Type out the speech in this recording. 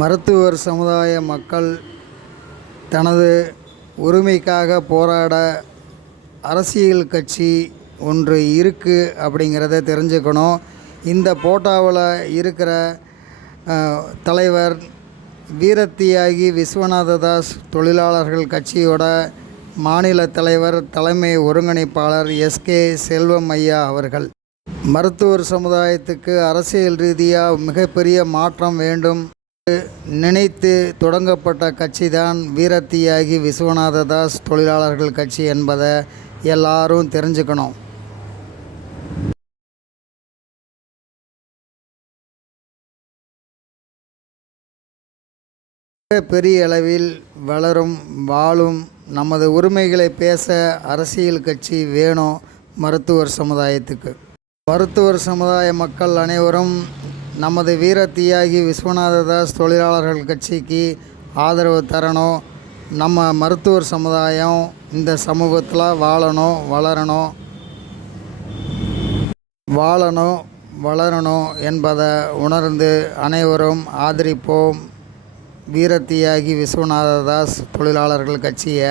மருத்துவர் சமுதாய மக்கள் தனது உரிமைக்காக போராட அரசியல் கட்சி ஒன்று இருக்குது அப்படிங்கிறத தெரிஞ்சுக்கணும். இந்த போட்டாவில் இருக்கிற தலைவர் வீரத்தியாகி விஸ்வநாத தாஸ் தொழிலாளர்கள் கட்சியோட மாநில தலைவர் தலைமை ஒருங்கிணைப்பாளர் எஸ்கே செல்வம் ஐயா அவர்கள். மருத்துவர் சமுதாயத்துக்கு அரசியல் ரீதியாக மிகப்பெரிய மாற்றம் வேண்டும் நினைத்து தொடங்கப்பட்ட கட்சி தான் வீரத்தியாகி விஸ்வநாத தாஸ் தொழிலாளர்கள் கட்சி என்பதை எல்லாரும் தெரிஞ்சுக்கணும். பெரிய அளவில் வளரும் வாழும் நமது உரிமைகளை பேச அரசியல் கட்சி வேணும் மருத்துவர் சமுதாயத்துக்கு. மருத்துவர் சமுதாய மக்கள் அனைவரும் நமது வீர தியாகி விஸ்வநாத தாஸ் தொழிலாளர்கள் கட்சிக்கு ஆதரவு தரணும். நம்ம மருத்துவர் சமுதாயம் இந்த சமூகத்தில் வாழணும் வளரணும். வாழணும் வளரணும் என்பதை உணர்ந்து அனைவரும் ஆதரிப்போம். வீரத்தியாகி விஸ்வநாத தாஸ் தொழிலாளர்கள் கட்சியை